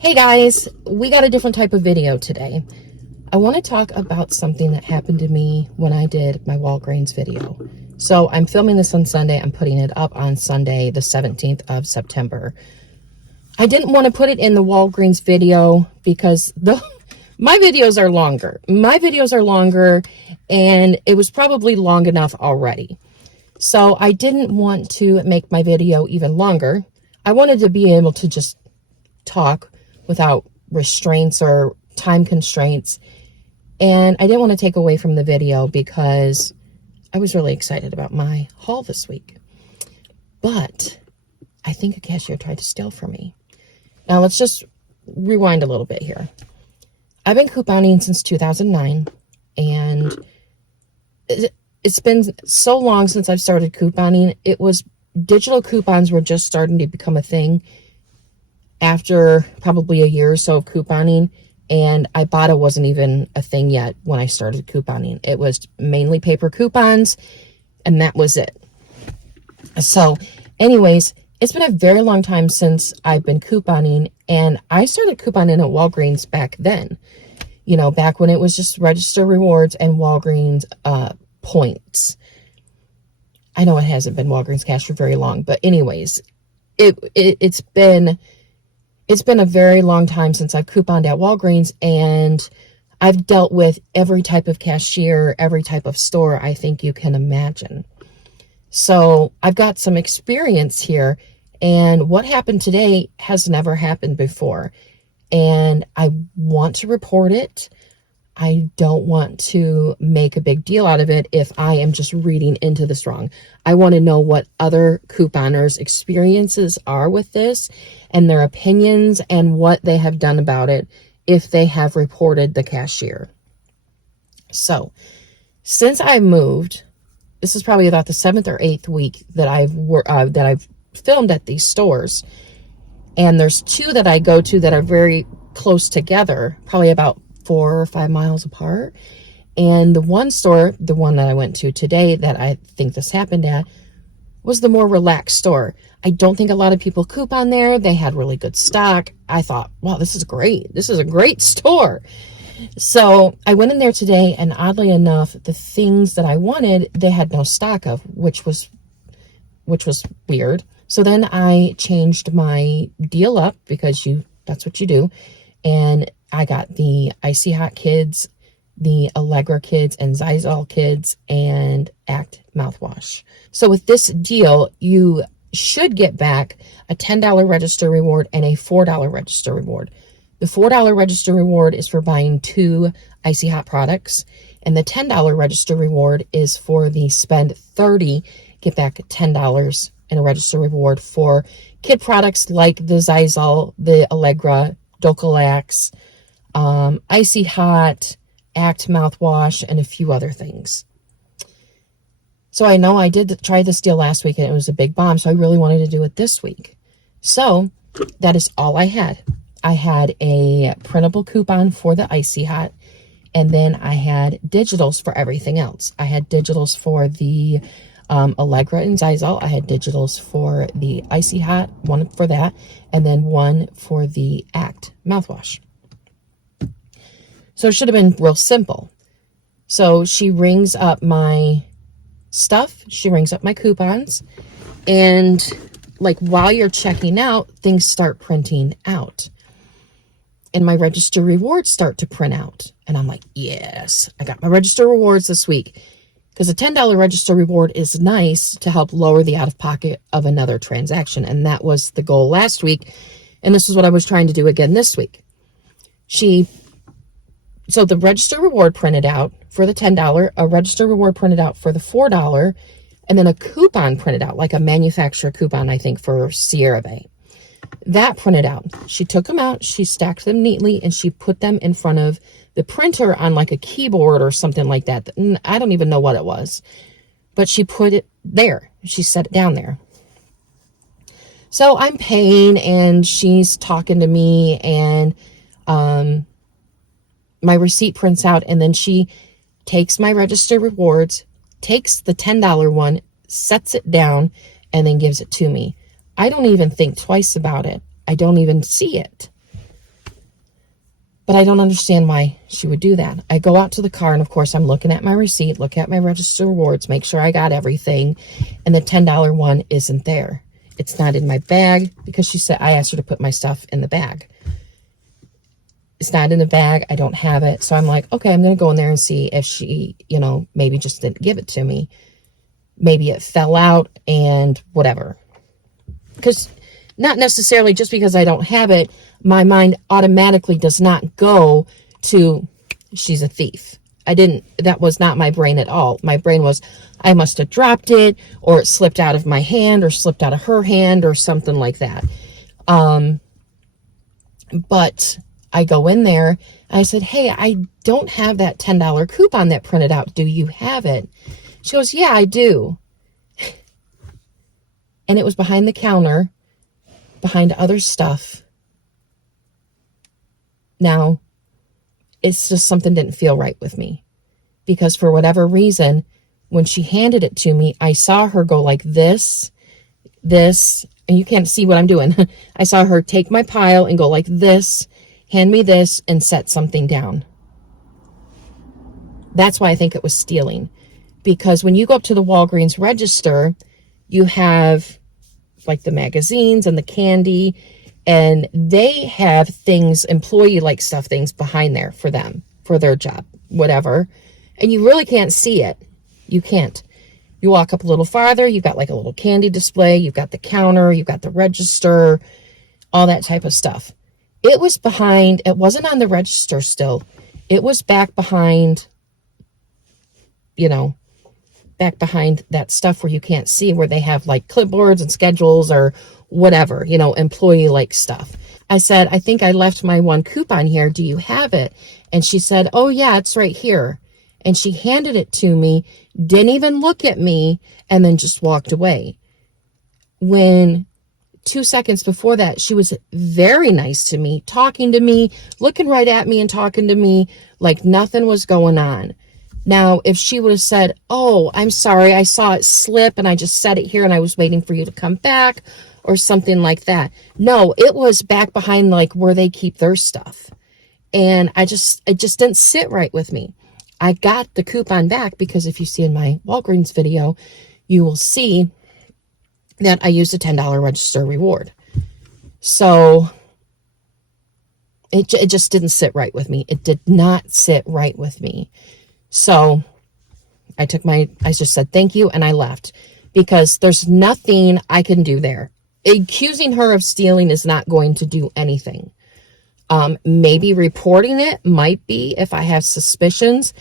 Hey guys, we got a different type of video today. I want to talk about something that happened to me when I did my Walgreens video. So I'm filming this on Sunday. I'm putting it up on Sunday, the 17th of September. I didn't want to put it in the Walgreens video because my videos are longer. And it was probably long enough already. So I didn't want to make my video even longer. I wanted to be able to just talk without restraints or time constraints. And I didn't want to take away from the video because I was really excited about my haul this week. But I think a cashier tried to steal from me. Now let's just rewind a little bit here. I've been couponing since 2009, and it's been so long since I've started couponing. Digital coupons were just starting to become a thing after probably a year or so of couponing, and Ibotta wasn't even a thing yet when I started couponing. It was mainly paper coupons, and that was it. So anyways, it's been a very long time since I've been couponing, and I started couponing at Walgreens back then. You know, back when it was just Register Rewards and Walgreens points. I know it hasn't been Walgreens Cash for very long, but anyways, it's been a very long time since I've couponed at Walgreens, and I've dealt with every type of cashier, every type of store I think you can imagine. So I've got some experience here, and what happened today has never happened before. And I want to report it. I don't want to make a big deal out of it if I am just reading into this wrong. I want to know what other couponers' experiences are with this and their opinions and what they have done about it if they have reported the cashier. So, since I moved, this is probably about the 7th or 8th week that I've filmed at these stores. And there's two that I go to that are very close together, probably about 4 or 5 miles apart. And the one store, the one that I went to today that I think this happened at, was the more relaxed store. I don't think a lot of people coupon there. They had really good stock. I thought, wow, this is great. This is a great store. So I went in there today, and oddly enough, the things that I wanted, they had no stock of, which was weird. So then I changed my deal up because that's what you do. And I got the Icy Hot Kids, the Allegra Kids, and Zysol Kids, and Act mouthwash. So with this deal, you should get back a $10 register reward and a $4 register reward. The $4 register reward is for buying 2 Icy Hot products, and the $10 register reward is for the spend 30, get back $10 in a register reward for kid products like the Zysol, the Allegra, Docalax, Icy Hot, Act mouthwash, and a few other things. So I know I did try this deal last week, and it was a big bomb, so I really wanted to do it this week. So that is all I had. I had a printable coupon for the Icy Hot, and then I had digitals for everything else. I had digitals for the Allegra and Zysol. I had digitals for the Icy Hot, one for that, and then one for the Act mouthwash. So it should have been real simple. So she rings up my stuff, she rings up my coupons, and like while you're checking out, things start printing out. And my register rewards start to print out. And I'm like, yes, I got my register rewards this week. Because a $10 register reward is nice to help lower the out-of-pocket of another transaction. And that was the goal last week. And this is what I was trying to do again this week. So the register reward printed out for the $10, a register reward printed out for the $4, and then a coupon printed out, like a manufacturer coupon, I think, for Sierra Bay. That printed out. She took them out, she stacked them neatly, and she put them in front of the printer on like a keyboard or something like that. I don't even know what it was, but she put it there. She set it down there. So I'm paying, and she's talking to me, and my receipt prints out, and then she takes my register rewards, takes the $10 one, sets it down, and then gives it to me. I don't even think twice about it. I don't even see it. But I don't understand why she would do that. I go out to the car, and of course I'm looking at my receipt, look at my register rewards, make sure I got everything, and the $10 one isn't there. It's not in my bag because she said, I asked her to put my stuff in the bag. It's not in the bag. I don't have it. So I'm like, okay, I'm going to go in there and see if she, maybe just didn't give it to me. Maybe it fell out and whatever. Because not necessarily just because I don't have it, my mind automatically does not go to she's a thief. That was not my brain at all. My brain was, I must have dropped it, or it slipped out of my hand, or slipped out of her hand, or something like that. But I go in there, and I said, hey, I don't have that $10 coupon that printed out. Do you have it? She goes, yeah, I do. And it was behind the counter, behind other stuff. Now, it's just something didn't feel right with me. Because for whatever reason, when she handed it to me, I saw her go like this, and you can't see what I'm doing. I saw her take my pile and go like this, hand me this, and set something down. That's why I think it was stealing. Because when you go up to the Walgreens register, you have like the magazines and the candy, and they have things, employee-like stuff, things behind there for them, for their job, whatever. And you really can't see it. You can't. You walk up a little farther, you've got like a little candy display, you've got the counter, you've got the register, all that type of stuff. It was behind, it wasn't on the register still. It was back behind, back behind that stuff where you can't see, where they have like clipboards and schedules or whatever, employee-like stuff. I said, I think I left my one coupon here. Do you have it? And she said, oh yeah, it's right here. And she handed it to me, didn't even look at me, and then just walked away. When 2 seconds before that, she was very nice to me, talking to me, looking right at me and talking to me like nothing was going on. Now, if she would have said, oh, I'm sorry, I saw it slip and I just set it here and I was waiting for you to come back or something like that. No, it was back behind like where they keep their stuff. And it just didn't sit right with me. I got the coupon back because if you see in my Walgreens video, you will see that I used a $10 register reward. So it just didn't sit right with me. It did not sit right with me. So I just said thank you and I left because there's nothing I can do there. Accusing her of stealing is not going to do anything. Maybe reporting it might be if I have suspicions,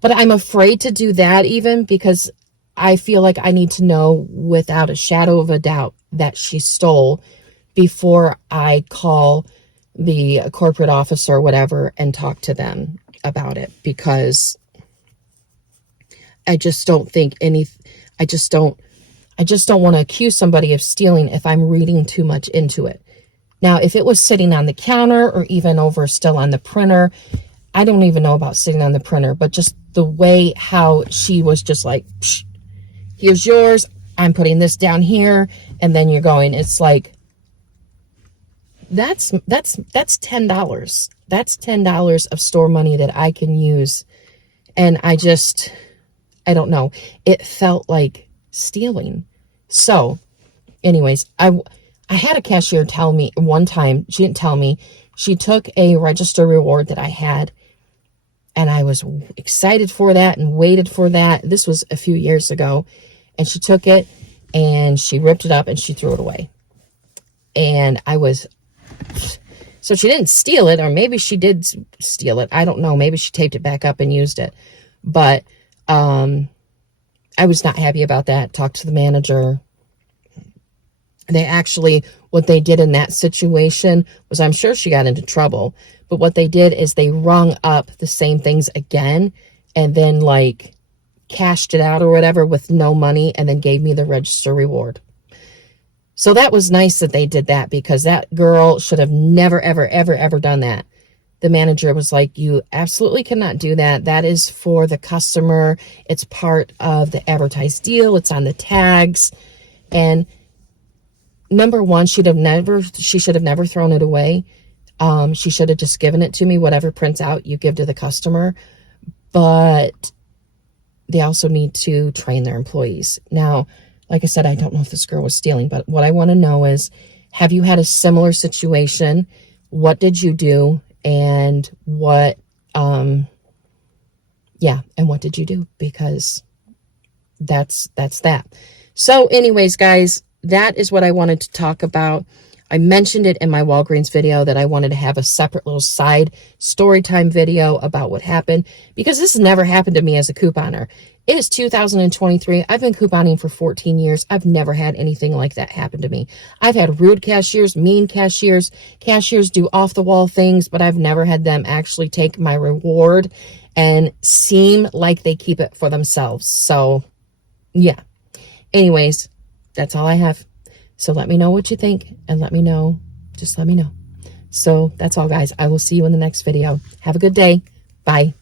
but I'm afraid to do that even because I feel like I need to know without a shadow of a doubt that she stole before I call the corporate office or whatever and talk to them about it, because I just don't want to accuse somebody of stealing if I'm reading too much into it. Now, if it was sitting on the counter or even over still on the printer, I don't even know about sitting on the printer, but just the way how she was just like, psh, here's yours, I'm putting this down here, and then you're going, it's like, that's $10. That's $10 of store money that I can use. And I don't know. It felt like stealing. So anyways, I had a cashier tell me one time, she didn't tell me, she took a register reward that I had, and I was excited for that and waited for that. This was a few years ago, and she took it and she ripped it up and she threw it away. And so she didn't steal it, or maybe she did steal it. I don't know. Maybe she taped it back up and used it. But I was not happy about that. Talked to the manager. What they did in that situation was, I'm sure she got into trouble, but what they did is they rung up the same things again and then like cashed it out or whatever with no money and then gave me the register reward. So that was nice that they did that, because that girl should have never, ever, ever, ever done that. The manager was like, you absolutely cannot do that. That is for the customer. It's part of the advertised deal. It's on the tags. And number one, she should have never thrown it away. She should have just given it to me. Whatever prints out, you give to the customer. But they also need to train their employees. Now, like I said, I don't know if this girl was stealing, but what I want to know is, have you had a similar situation? What did you do? And what, and what did you do? Because that's that. So anyways, guys, that is what I wanted to talk about. I mentioned it in my Walgreens video that I wanted to have a separate little side story time video about what happened, because this has never happened to me as a couponer. It is 2023. I've been couponing for 14 years. I've never had anything like that happen to me. I've had rude cashiers, mean cashiers. Cashiers do off-the-wall things, but I've never had them actually take my reward and seem like they keep it for themselves. So, yeah. Anyways, that's all I have. So let me know what you think, and just let me know. So that's all, guys. I will see you in the next video. Have a good day. Bye.